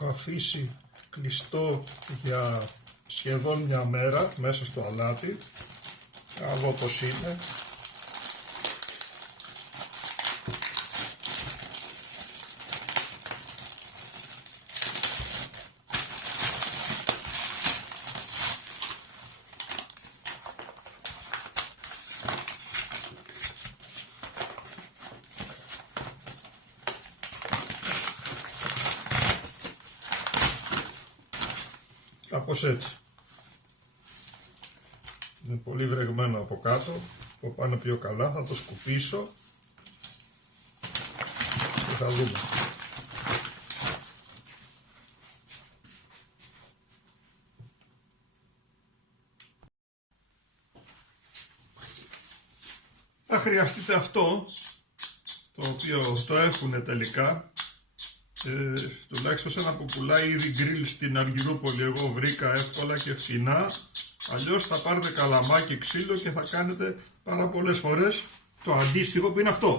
έχω αφήσει κλειστό για σχεδόν μια μέρα μέσα στο αλάτι. Να δω πως είναι. Κάπως έτσι. Είναι πολύ βρεγμένο από κάτω, από πάνω πιο καλά. Θα το σκουπίσω και θα δούμε. Θα χρειαστείτε αυτό, το οποίο το έχουν τελικά. Τουλάχιστον σε ένα που πουλάει ήδη γκριλ στην Αργυρούπολη εγώ βρήκα εύκολα και φθηνά. Αλλιώς θα πάρετε καλαμάκι ξύλο και θα κάνετε πάρα πολλές φορές το αντίστοιχο που είναι αυτό.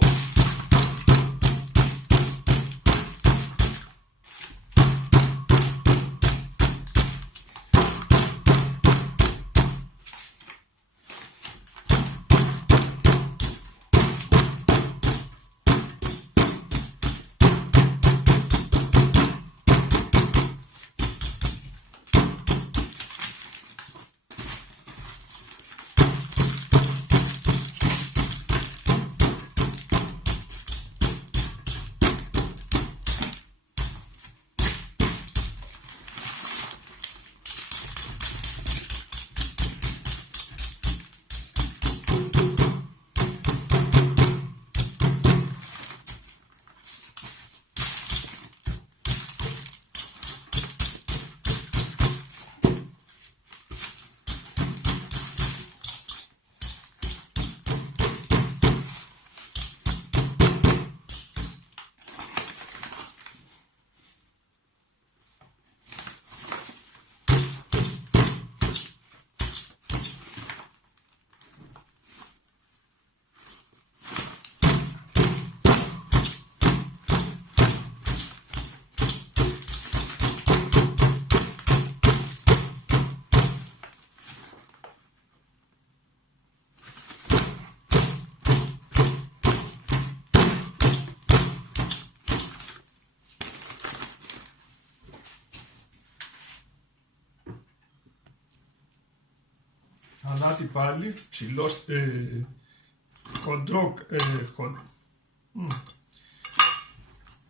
Αλάτι πάλι, ψηλό,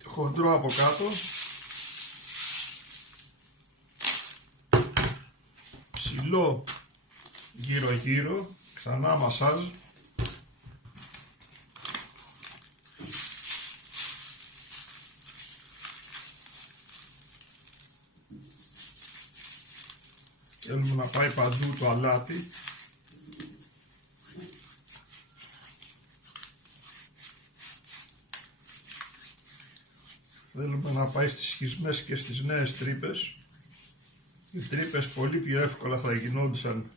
χοντρό από κάτω, ψηλό γύρω γύρω, ξανά μασάζ. Θέλουμε να πάει παντού το αλάτι. Θέλουμε να πάει στις σχισμές και στις νέες τρύπες. Οι τρύπες πολύ πιο εύκολα θα γινόντουσαν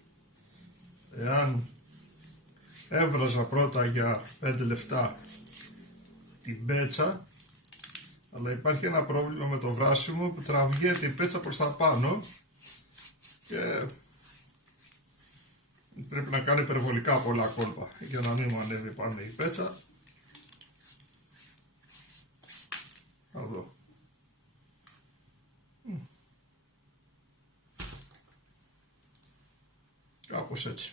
εάν έβραζα πρώτα για 5 λεπτά την πέτσα. Αλλά υπάρχει ένα πρόβλημα με το βράσιμο που τραβιέται η πέτσα προς τα πάνω και πρέπει να κάνει υπερβολικά πολλά κόλπα για να μην μου ανέβει πάνω η πέτσα. Θα δω. Κάπως έτσι.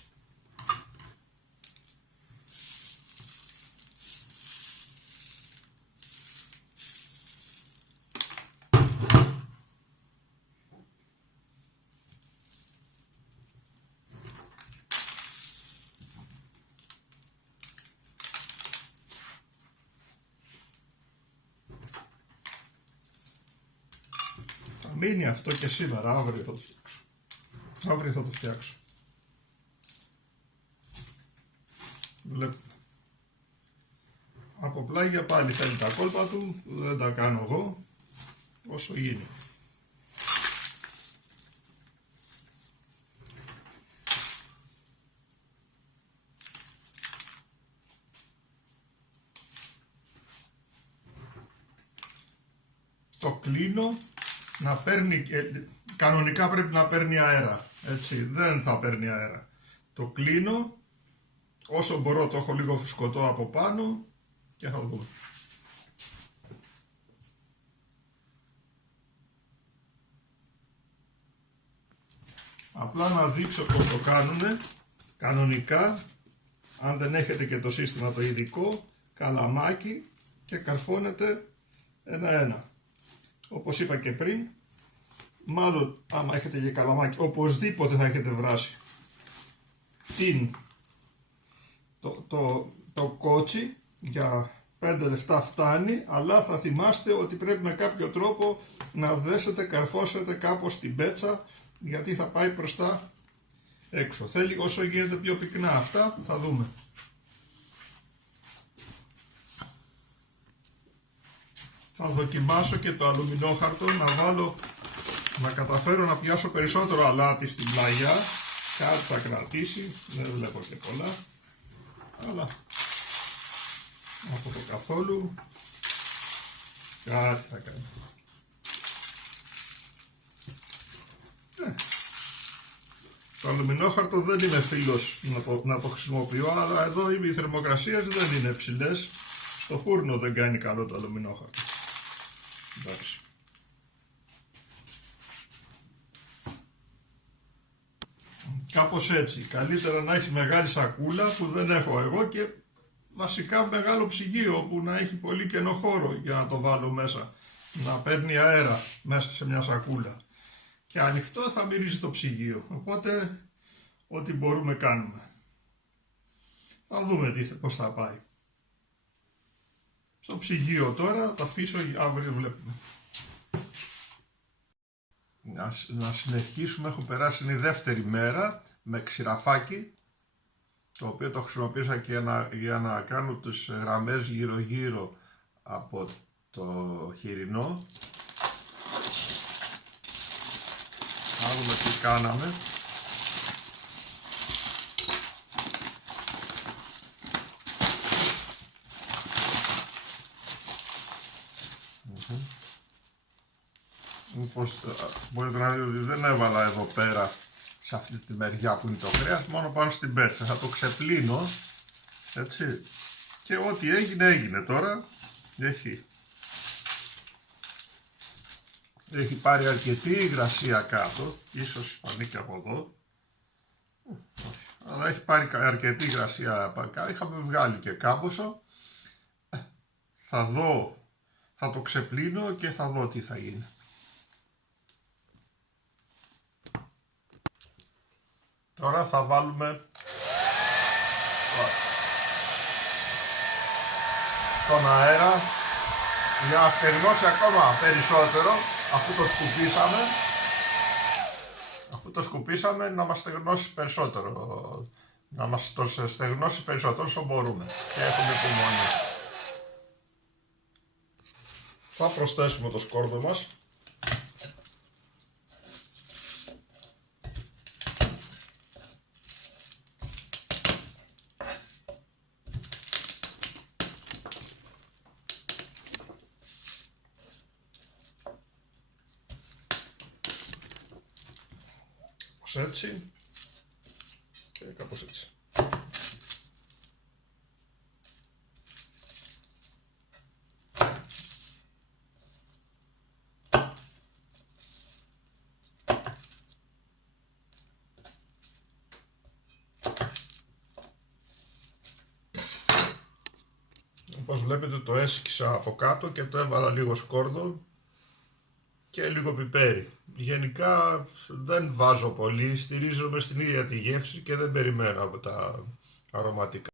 Θα μείνει αυτό και σήμερα, αύριο θα το φτιάξω. Αύριο θα το φτιάξω. Βλέπω. Από πλάγια πάλι θέλει τα κόλπα του, δεν τα κάνω εγώ, όσο γίνει. Το κλείνω να παίρνει, κανονικά πρέπει να παίρνει αέρα, έτσι, δεν θα παίρνει αέρα. Το κλείνω, όσο μπορώ το έχω λίγο φουσκωτό από πάνω και θα δούμε. Απλά να δείξω πώς το κάνουνε, κανονικά, αν δεν έχετε και το σύστημα το ειδικό, καλαμάκι και καρφώνετε ένα-ένα. Όπως είπα και πριν, μάλλον άμα έχετε και καλαμάκι, οπωσδήποτε θα έχετε βράσει το κότσι, για 5 λεπτά φτάνει, αλλά θα θυμάστε ότι πρέπει με κάποιο τρόπο να δέσετε, καρφώσετε κάπως την πέτσα, γιατί θα πάει προς τα έξω. Θέλει όσο γίνεται πιο πυκνά αυτά, θα δούμε. Θα δοκιμάσω και το αλουμινόχαρτο, να καταφέρω να πιάσω περισσότερο αλάτι στην πλαγιά. Κάτι θα κρατήσει, δεν βλέπω και πολλά, αλλά από το καθόλου κάτι θα κάνει. Το αλουμινόχαρτο δεν είμαι φίλος να το χρησιμοποιώ, αλλά εδώ οι θερμοκρασίες δεν είναι ψηλές. Στο φούρνο δεν κάνει καλό το αλουμινόχαρτο. Εντάξει. Κάπως έτσι. Καλύτερα να έχει μεγάλη σακούλα που δεν έχω εγώ και βασικά μεγάλο ψυγείο που να έχει πολύ κενό χώρο για να το βάλω μέσα. Να παίρνει αέρα μέσα σε μια σακούλα. Και ανοιχτό θα μυρίζει το ψυγείο. Οπότε ό,τι μπορούμε κάνουμε. Θα δούμε πώς θα πάει. Στο ψυγείο τώρα, το αφήσω, αύριο βλέπουμε. Να συνεχίσουμε, έχω περάσει, είναι η δεύτερη μέρα με ξηραφάκι, το οποίο το χρησιμοποίησα και για να κάνω τις γραμμές γύρω γύρω από το χοιρινό. Να δούμε τι κάναμε. Όπως μπορείτε να δείτε ότι δεν έβαλα εδώ πέρα σε αυτή τη μεριά που είναι το κρέας, μόνο πάνω στην πέτσα. Θα το ξεπλύνω, έτσι, και ό,τι έγινε έγινε τώρα. Έχει πάρει αρκετή υγρασία κάτω, ίσως φανεί και από εδώ, αλλά έχει πάρει αρκετή υγρασία κάτω. Είχαμε βγάλει και κάμποσο. Θα το ξεπλύνω και θα δω τι θα γίνει. Τώρα θα βάλουμε στον αέρα για να στεγνώσει ακόμα περισσότερο, αφού το σκουπίσαμε να μας στεγνώσει περισσότερο, να μας το στεγνώσει περισσότερο όσο μπορούμε και έχουμε υπομονή. Θα προσθέσουμε το σκόρδο μας. Έτσι και κάπως έτσι. Όπως βλέπετε το έσκησα από κάτω και το έβαλα λίγο σκόρδο και λίγο πιπέρι. Γενικά δεν βάζω πολύ, στηρίζομαι στην ίδια τη γεύση και δεν περιμένω από τα αρωματικά.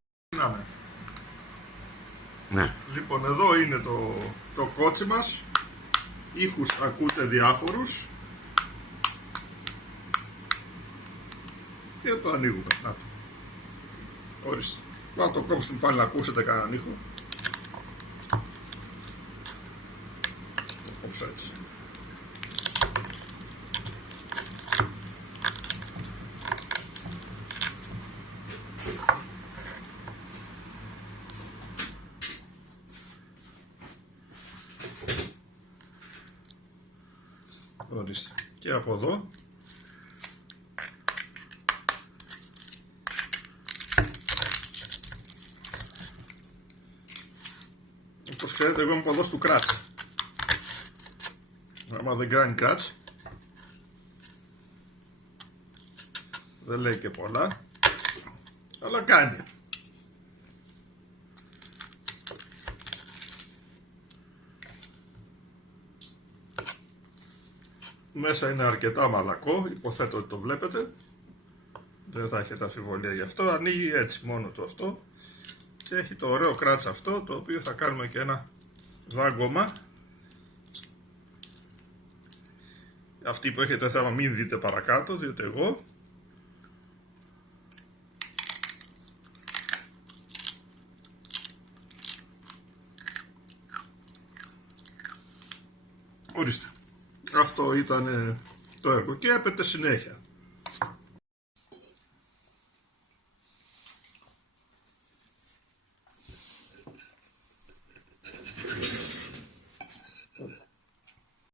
Ναι. Λοιπόν, εδώ είναι το κότσι μας. Ήχους ακούτε διάφορους. Και το ανοίγουμε. Να το. Ορίστε. Να το κόψουμε πάλι να ακούσετε κανέναν ήχο. Το κόψω έτσι. Ορίστε. Και από εδώ. Όπως ξέρετε, εγώ είμαι ποδός του κράτς. Άμα δεν κάνει κράτς, δεν λέει και πολλά, αλλά κάνει. Μέσα είναι αρκετά μαλακό, υποθέτω ότι το βλέπετε. Δεν θα έχετε αμφιβολία γι' αυτό. Ανοίγει έτσι μόνο το αυτό. Και έχει το ωραίο κράτς αυτό, το οποίο θα κάνουμε και ένα δάγκωμα. Αυτοί που έχετε θέμα μην δείτε παρακάτω, διότι εγώ ορίστε. Αυτό ήταν το έργο και έπεται συνέχεια.